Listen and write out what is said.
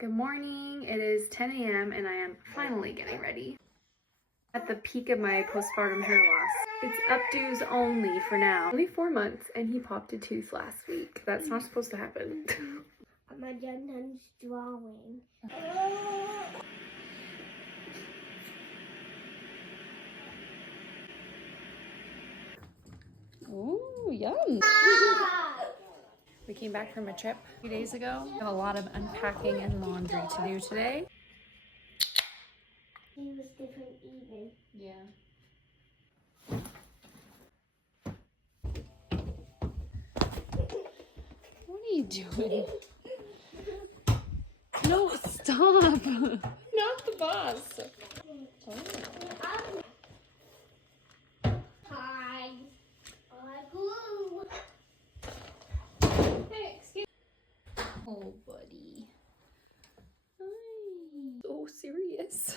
Good morning. It is 10 a.m. and I am finally getting ready. At the peak of my postpartum hair loss. It's updos only for now. Only 4 months and he popped a tooth last week. That's not supposed to happen. My done drawing. Ooh, yum. We came back from a trip a few days ago. We have a lot of unpacking and laundry to do today. He was different even. Yeah. What are you doing? No, stop. Not the boss. Oh. Hi. I glue. Hey, excuse me. Oh, buddy. Hi. So serious.